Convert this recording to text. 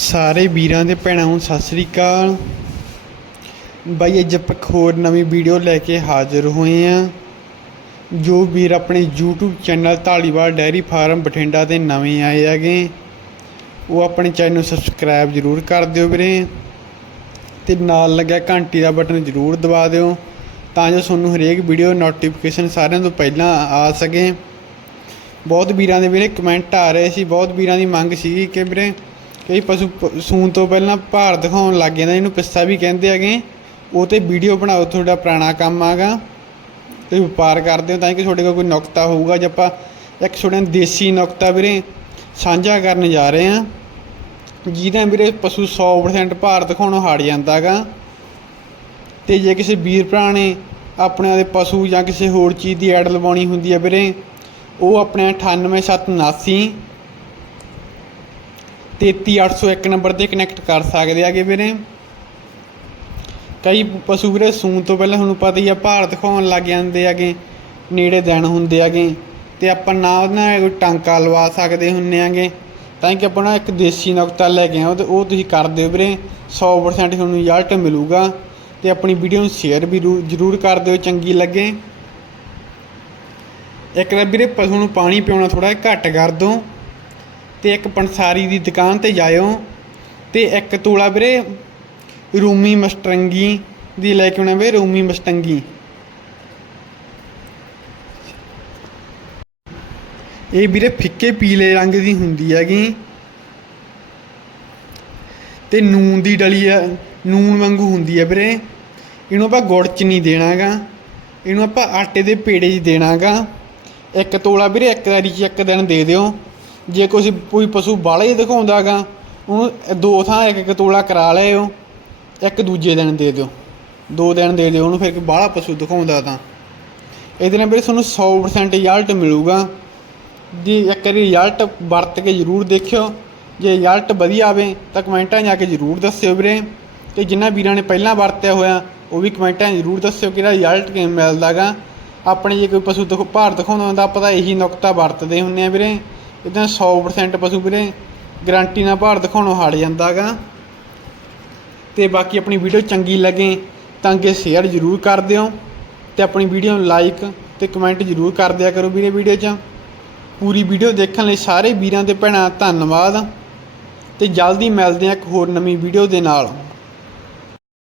ਸਾਰੇ ਵੀਰਾਂ ਦੇ ਭੈਣਾਂ ਨੂੰ ਸਤਿ ਸ੍ਰੀ ਅਕਾਲ। ਬਾਈ, ਅੱਜ ਆਪਾਂ ਇੱਕ ਹੋਰ ਨਵੀਂ ਵੀਡੀਓ ਲੈ ਕੇ ਹਾਜ਼ਰ ਹੋਏ ਆ। ਜੋ ਵੀਰ ਆਪਣੇ YouTube channel Dhaliwal dairy farm Bathinda ਦੇ ਨਵੇਂ ਆਏ ਹੈਗੇ। ਉਹ ਆਪਣੇ ਚੈਨਲ ਨੂੰ ਸਬਸਕ੍ਰਾਈਬ ਜ਼ਰੂਰ ਕਰ ਦਿਓ ਵੀਰੇ ਤੇ ਨਾਲ ਲੱਗਿਆ ਘੰਟੀ ਦਾ ਬਟਨ ਜ਼ਰੂਰ ਦਬਾ ਦਿਓ ਤਾਂ ਜੋ ਤੁਹਾਨੂੰ ਹਰੇਕ ਵੀਡੀਓ ਨੋਟੀਫਿਕੇਸ਼ਨ ਸਾਰਿਆਂ ਤੋਂ ਪਹਿਲਾਂ ਆ ਸਕੇ। ਬਹੁਤ ਵੀਰਾਂ ਦੇ ਵੀਰੇ ਕਮੈਂਟ ਆ ਰਹੇ ਸੀ, ਬਹੁਤ ਵੀਰਾਂ ਦੀ ਮੰਗ ਸੀ ਕਿ ਵੀਰੇ ਕਈ ਪਸ਼ੂ ਪ- ਸੂਣ ਤੋਂ ਪਹਿਲਾਂ ਭਾਰ ਦਿਖਾਉਣ ਲੱਗ ਜਾਂਦਾ ਇਹਨੂੰ ਪਿੱਸਾ ਵੀ ਕਹਿੰਦੇ ਹੈਗੇ। ਉਹ ਤੇ ਵੀਡੀਓ ਬਣਾਓ, ਤੁਹਾਡਾ ਪੁਰਾਣਾ ਕੰਮ ਆਗਾ। ਤੁਸੀਂ ਵਪਾਰ ਕਰਦੇ ਹੋ ਤਾਂ ਕਿ ਤੁਹਾਡੇ ਕੋਲ ਕੋਈ ਨੁਕਤਾ ਹੋਊਗਾ। ਜੇ ਆਪਾਂ ਇੱਕ ਤੁਹਾਡੇ ਨਾਲ ਦੇਸੀ ਨੁਕਤਾ ਵੀਰੇ ਸਾਂਝਾ ਕਰਨ ਜਾ ਰਹੇ ਹਾਂ, ਜਿਹਦਾ ਵੀਰੇ ਪਸ਼ੂ 100% ਭਾਰ ਦਿਖਾਉਣੋਂ ਹਟ ਜਾਂਦਾਗਾ ਤੇ ਜੇ ਕਿਸੇ ਵੀਰ ਭਰਾ ਨੇ ਆਪਣੇ ਦੇ ਪਸ਼ੂ ਜਾਂ ਕਿਸੇ ਹੋਰ ਚੀਜ਼ ਦੀ ਐਡ ਲਵਾਉਣੀ ਹੁੰਦੀ ਹੈ ਵੀਰੇ, ਉਹ ਆਪਣੇ 98779 33801 ਨੰਬਰ ਤੇ ਕਨੈਕਟ ਕਰ ਸਕਦੇ ਆਗੇ ਵੀਰੇ। ਕਈ ਪਸ਼ੂ ਵੀਰੇ ਸੂਣ ਤੋਂ ਪਹਿਲਾਂ ਤੁਹਾਨੂੰ ਪਤਾ ਹੀ ਆ, ਭਾਰ ਦਿਖਾਉਣ ਲੱਗ ਜਾਂਦੇ ਆਗੇ ਨੇੜੇ ਦਿਨ ਹੁੰਦੇ ਆਗੇ ਤੇ ਆਪਾਂ ਨਾ ਉਹਨਾਂ ਕੋਈ ਟਾਂਕਾ ਲਵਾ ਸਕਦੇ ਹੁੰਨੇ ਆਗੇ ਤਾਂ ਕਿ ਆਪਣਾ ਇੱਕ ਦੇਸੀ ਨੁਕਤਾ ਲੈ ਕੇ ਆਓ ਤੇ ਉਹ ਤੁਸੀਂ ਕਰ ਦਿਓ ਵੀਰੇ 100% ਤੁਹਾਨੂੰ ਰਿਜ਼ਲਟ ਮਿਲੂਗਾ। ਤੇ ਆਪਣੀ ਵੀਡੀਓ ਨੂੰ ਸ਼ੇਅਰ ਵੀ ਰੂ- ਜ਼ਰੂਰ ਕਰ ਦਿਓ, ਚੰਗੀ ਲੱਗੇ। ਇੱਕ ਤਾਂ ਵੀਰੇ ਪਸ਼ੂ ਨੂੰ ਪਾਣੀ ਪਿਉਣਾ ਥੋੜਾ ਘੱਟ ਕਰ ਦਿਓ ਤੇ ਇੱਕ ਪੰਸਾਰੀ ਦੀ ਦੁਕਾਨ ਤੇ ਜਾਇਓ ਤੇ ਇੱਕ ਤੋਲਾ ਵੀਰੇ ਰੂਮੀ ਮਸ਼ਟਰੰਗੀ ਦੀ ਲੈ ਕੇ ਆਉਣਾ ਵੀਰੇ, ਰੂਮੀ ਮਸਟੰਗੀ। ਇਹ ਵੀਰੇ ਫਿੱਕੇ ਪੀਲੇ ਰੰਗ ਦੀ ਹੁੰਦੀ ਹੈਗੀ। ਤੇ ਨੂਨ ਦੀ ਡਲੀ ਆ ਨੂਨ ਵਾਂਗੂ ਹੁੰਦੀ ਹੈ ਵੀਰੇ। ਇਹਨੂੰ ਆਪਾਂ ਗੁੜ ਚ ਨਹੀਂ ਦੇਣਾਗਾ। ਇਹਨੂੰ ਆਪਾਂ ਆਟੇ ਦੇ ਪੇੜੇ 'ਚ ਦੇਣਾਗਾ। ਇੱਕ ਤੋਲਾ ਵੀਰੇ, ਇੱਕ ਵਾਰੀ 'ਚ ਇੱਕ ਦਿਨ ਦੇ ਦਿਓ। ਜੇ ਕੋਈ ਕੋਈ ਪਸ਼ੂ ਬਾਲਾ ਹੀ ਦਿਖਾਉਂਦਾਗਾ ਉਹਨੂੰ ਦੋ ਥਾਂ, ਇੱਕ ਇੱਕ ਤੋਲਾ ਕਰਾ ਲਿਓ ਇੱਕ ਦੂਜੇ ਦਿਨ ਦੇ ਦਿਓ। ਦੋ ਦਿਨ ਦੇ ਦਿਓ, ਉਹਨੂੰ ਫਿਰ ਕਿ ਬਾਹਲਾ ਪਸ਼ੂ ਦਿਖਾਉਂਦਾ ਤਾਂ। ਇਹਦੇ ਨਾਲ ਵੀਰੇ ਤੁਹਾਨੂੰ 100% ਰਿਜ਼ਲਟ ਮਿਲੂਗਾ। ਜੀ ਇੱਕ ਵਾਰੀ ਰਿਜ਼ਲਟ ਵਰਤ ਕੇ ਜ਼ਰੂਰ ਦੇਖਿਓ। ਜੇ ਰਿਜ਼ਲਟ ਵਧੀਆ ਆਵੇ, ਤਾਂ ਕਮੈਂਟਾਂ ਜਾ ਕੇ ਜ਼ਰੂਰ ਦੱਸਿਓ ਵੀਰੇ। ਤੇ ਜਿਨ੍ਹਾਂ ਵੀਰਾਂ ਨੇ ਪਹਿਲਾਂ ਵਰਤਿਆ ਹੋਇਆ, ਉਹ ਵੀ ਕਮੈਂਟਾਂ ਜ਼ਰੂਰ ਦੱਸਿਓ ਕਿ ਇਹਦਾ ਰਿਜ਼ਲਟ ਕਿਵੇਂ ਮਿਲਦਾਗਾ ਆਪਣੇ ਜੇ ਕੋਈ ਪਸ਼ੂ ਦਿਖ, ਭਾਰ ਦਿਖਾਉਂਦਾ ਹੁੰਦਾ, ਆਪਾਂ ਤਾਂ ਇਹੀ ਨੁਕਤਾ ਵਰਤਦੇ ਹੁੰਨੇ ਆ ਵੀਰੇ। ਇਦਾਂ 100% ਪਸ਼ੂ ਵੀਰੇ ਗਾਰੰਟੀ ਨਾਲ ਭਾਰ ਦਿਖਾਉਣੋਂ ਹਟ ਜਾਂਦਾਗਾ। ਤੇ ਬਾਕੀ ਆਪਣੀ ਵੀਡੀਓ ਚੰਗੀ ਲੱਗੇ ਤਾਂ ਅੱਗੇ ਸ਼ੇਅਰ ਜ਼ਰੂਰ ਕਰ ਦਿਓ ਤੇ ਆਪਣੀ ਵੀਡੀਓ ਨੂੰ ਲਾਈਕ ਤੇ ਕਮੈਂਟ ਜ਼ਰੂਰ ਕਰ ਦਿਆ ਕਰੋ ਵੀਰੇ ਵੀਡੀਓ 'ਚ। ਪੂਰੀ ਵੀਡੀਓ ਦੇਖਣ ਲਈ ਸਾਰੇ ਵੀਰਾਂ ਤੇ ਭੈਣਾਂ ਧੰਨਵਾਦ। ਤੇ ਜਲਦੀ ਮਿਲਦੇ ਹਾਂ ਇੱਕ ਹੋਰ ਨਵੀਂ ਵੀਡੀਓ ਦੇ ਨਾਲ।